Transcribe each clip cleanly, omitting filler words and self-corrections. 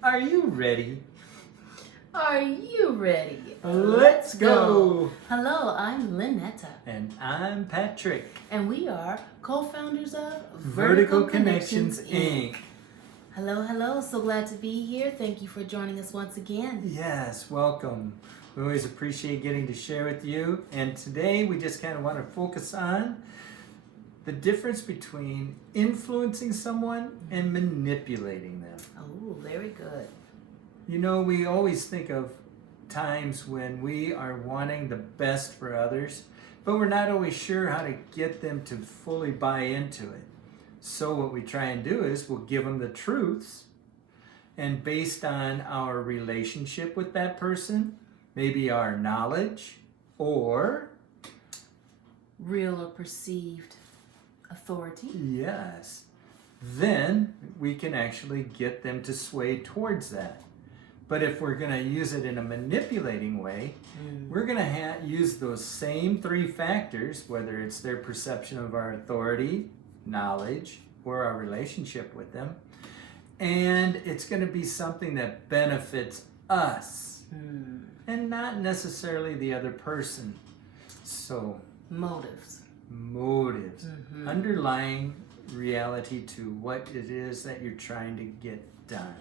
Are you ready? Are you ready? Let's go! Hello, I'm Linnetta. And I'm Patrick. And we are co-founders of Vertical Connections Inc. Hello. So glad to be here. Thank you for joining us once again. Yes, welcome. We always appreciate getting to share with you. And today we just kind of want to focus on the difference between influencing someone and manipulating them. Oh, very good. You know, we always think of times when we are wanting the best for others, but we're not always sure how to get them to fully buy into it. So what we try and do is we'll give them the truths, and based on our relationship with that person, maybe our knowledge or real or perceived authority. Yes, then we can actually get them to sway towards that. But if we're going to use it in a manipulating way, we're going to use those same three factors, whether it's their perception of our authority, knowledge, or our relationship with them, and it's going to be something that benefits us and not necessarily the other person. So Motives. Underlying reality to what it is that you're trying to get done.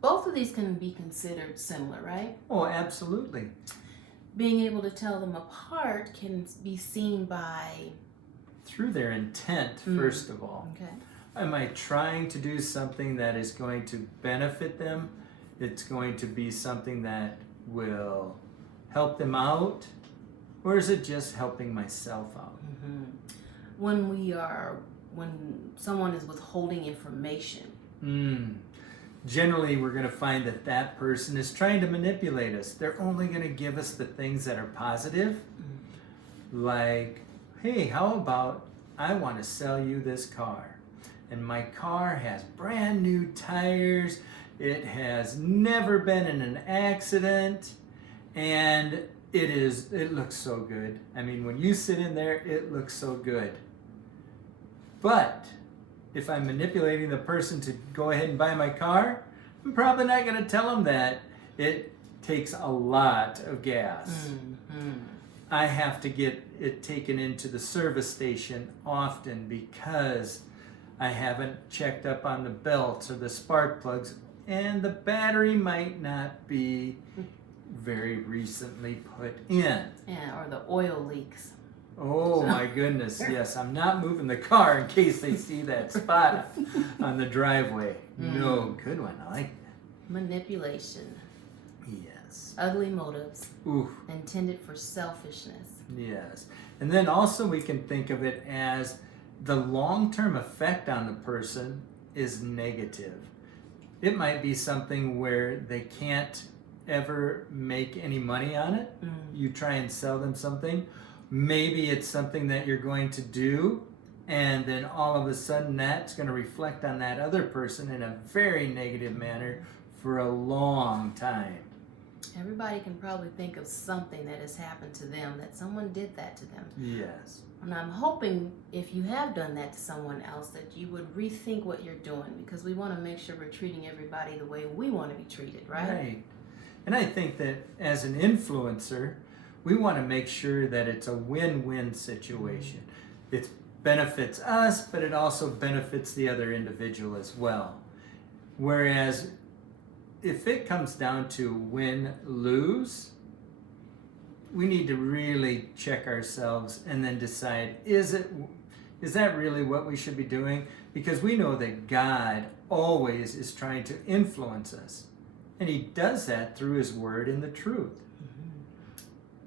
Both of these can be considered similar, right? Oh, absolutely. Being able to tell them apart can be seen by through their intent, first of all. Okay. Am I trying to do something that is going to benefit them? It's going to be something that will help them out? Or is it just helping myself out? When someone is withholding information, generally we're going to find that person is trying to manipulate us. They're only going to give us the things that are positive. Like, hey, how about I want to sell you this car, and my car has brand new tires, it has never been in an accident, and it looks so good. I mean, when you sit in there, it looks so good. But if I'm manipulating the person to go ahead and buy my car, I'm probably not going to tell them that it takes a lot of gas. I have to get it taken into the service station often because I haven't checked up on the belts or the spark plugs, and the battery might not be very recently put in. Yeah, or the oil leaks. Oh my goodness, yes. I'm not moving the car in case they see that spot on the driveway. No, good one. I like that. Manipulation. Yes. Ugly motives. Oof. Intended for selfishness. Yes. And then also we can think of it as the long-term effect on the person is negative. It might be something where they can't ever make any money on it. You try and sell them something. Maybe it's something that you're going to do, and then all of a sudden that's going to reflect on that other person in a very negative manner for a long time. Everybody can probably think of something that has happened to them, that someone did that to them. Yes. And I'm hoping if you have done that to someone else that you would rethink what you're doing, because we want to make sure we're treating everybody the way we want to be treated, right? Right. And I think that as an influencer, we want to make sure that it's a win-win situation. It benefits us, but it also benefits the other individual as well. Whereas if it comes down to win-lose, we need to really check ourselves and then decide, is that really what we should be doing? Because we know that God always is trying to influence us. And he does that through his word and the truth.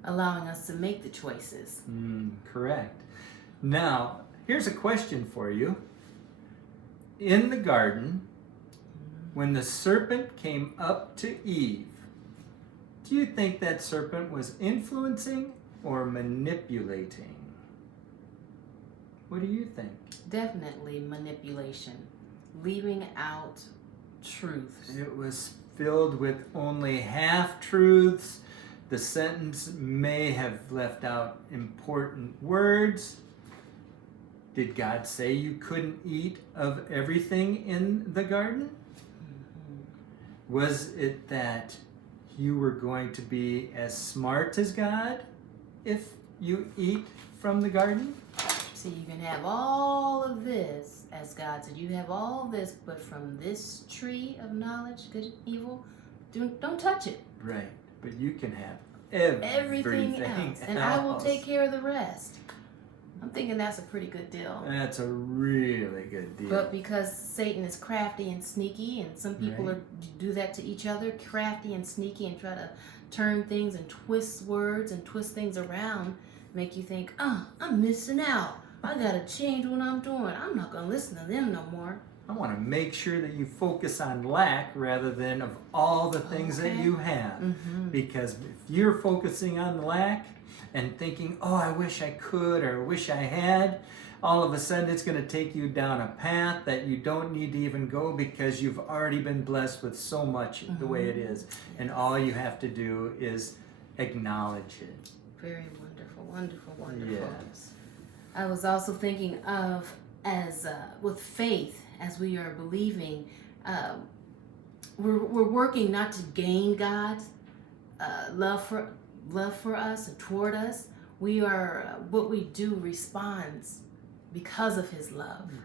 Allowing us to make the choices. Correct. Now, here's a question for you. In the garden, when the serpent came up to Eve, do you think that serpent was influencing or manipulating? What do you think? Definitely manipulation. Leaving out truths. It was filled with only half-truths. The sentence may have left out important words. Did God say you couldn't eat of everything in the garden? Was it that you were going to be as smart as God if you eat from the garden? So you can have all of this, as God said, you have all this, but from this tree of knowledge, good and evil, don't touch it. Right, but you can have Everything else. And I will take care of the rest. I'm thinking that's a pretty good deal. That's a really good deal. But because Satan is crafty and sneaky, and some people do that to each other, crafty and sneaky, and try to turn things and twist words and twist things around, make you think, I'm missing out. I gotta change what I'm doing. I'm not gonna listen to them no more. I want to make sure that you focus on lack rather than of all the things that you have. Because if you're focusing on lack and thinking, oh, I wish I could or wish I had, all of a sudden it's going to take you down a path that you don't need to even go because you've already been blessed with so much the way it is. And all you have to do is acknowledge it. Very wonderful, wonderful, wonderful. Yes. I was also thinking of as with faith, as we are believing, we're working not to gain God's love for us and toward us. We are what we do responds because of His love. Right.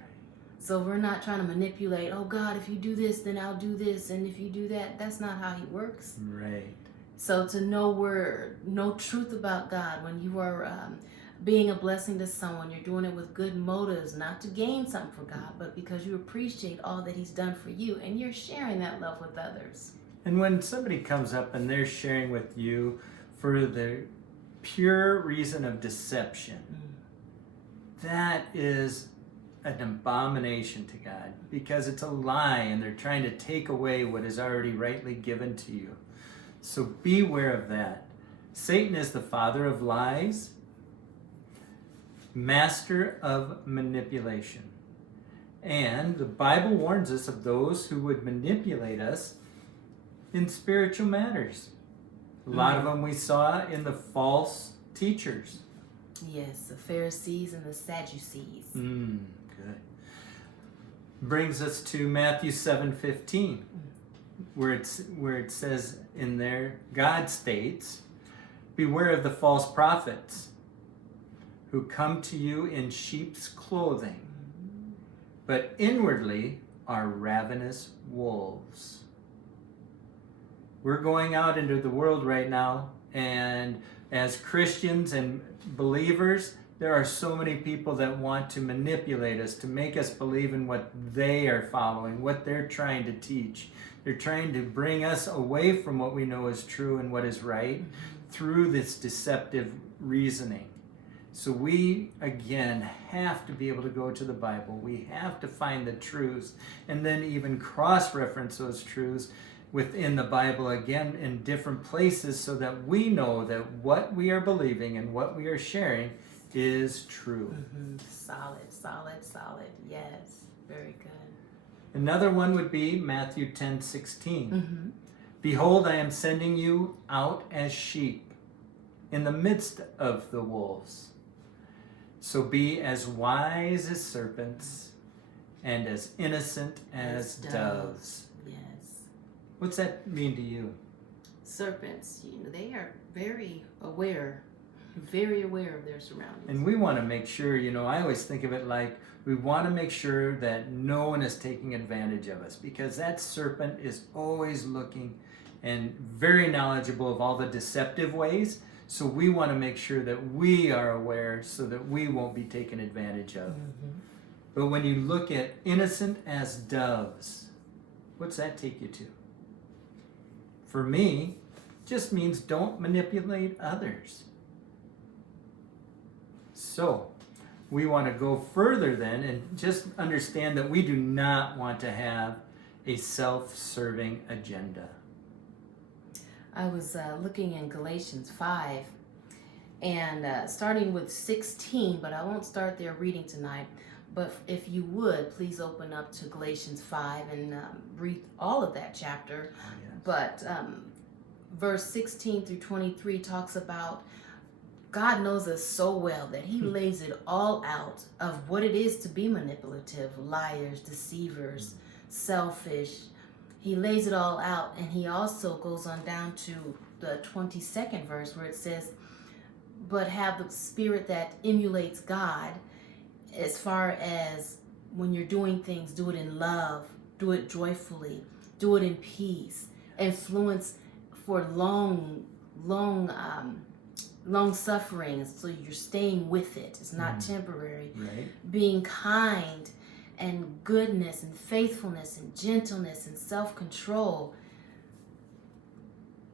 So we're not trying to manipulate. Oh God, if you do this, then I'll do this, and if you do that, that's not how He works. Right. So to know truth about God when you are being a blessing to someone, you're doing it with good motives, not to gain something for God, but because you appreciate all that He's done for you, and you're sharing that love with others. And when somebody comes up and they're sharing with you for the pure reason of deception, that is an abomination to God, because it's a lie and they're trying to take away what is already rightly given to you. So beware of that. Satan is the father of lies, master of manipulation. And the Bible warns us of those who would manipulate us in spiritual matters. A lot of them we saw in the false teachers. Yes, the Pharisees and the Sadducees. Good. Brings us to Matthew 7:15, where it says in there, God states, beware of the false prophets who come to you in sheep's clothing, but inwardly are ravenous wolves. We're going out into the world right now, and as Christians and believers, there are so many people that want to manipulate us, to make us believe in what they are following, what they're trying to teach. They're trying to bring us away from what we know is true and what is right through this deceptive reasoning. So we, again, have to be able to go to the Bible. We have to find the truths and then even cross-reference those truths within the Bible again in different places so that we know that what we are believing and what we are sharing is true. Solid, solid, solid. Yes, very good. Another one would be Matthew 10:16. Behold, I am sending you out as sheep in the midst of the wolves. So be as wise as serpents and as innocent as doves. Yes. What's that mean to you? Serpents, they are very aware of their surroundings. And we want to make sure, I always think of it like we want to make sure that no one is taking advantage of us, because that serpent is always looking and very knowledgeable of all the deceptive ways. So we want to make sure that we are aware so that we won't be taken advantage of. But when you look at innocent as doves, what's that take you to? For me, just means don't manipulate others. So we want to go further then and just understand that we do not want to have a self-serving agenda. I was looking in Galatians 5 and starting with 16, but I won't start there reading tonight. But if you would, please open up to Galatians 5 and read all of that chapter. But verse 16 through 23 talks about God knows us so well that he lays it all out of what it is to be manipulative, liars, deceivers, selfish. He lays it all out, and he also goes on down to the 22nd verse where it says, but have the spirit that emulates God, as far as when you're doing things, do it in love, do it joyfully, do it in peace, influence for long suffering, so you're staying with it. It's not temporary. Right. Being kind and goodness and faithfulness and gentleness and self-control.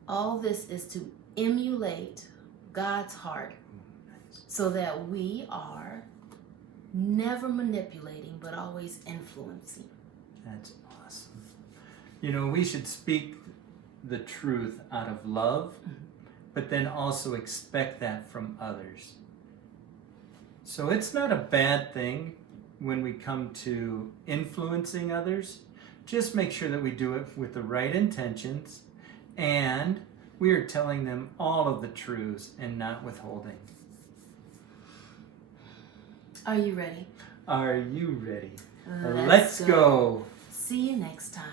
All this is to emulate God's heart, so that we are never manipulating but always influencing. That's awesome. You know, we should speak the truth out of love, but then also expect that from others. So it's not a bad thing when we come to influencing others. Just make sure that we do it with the right intentions, and we are telling them all of the truths and not withholding. Are you ready? Are you ready? Let's go. See you next time.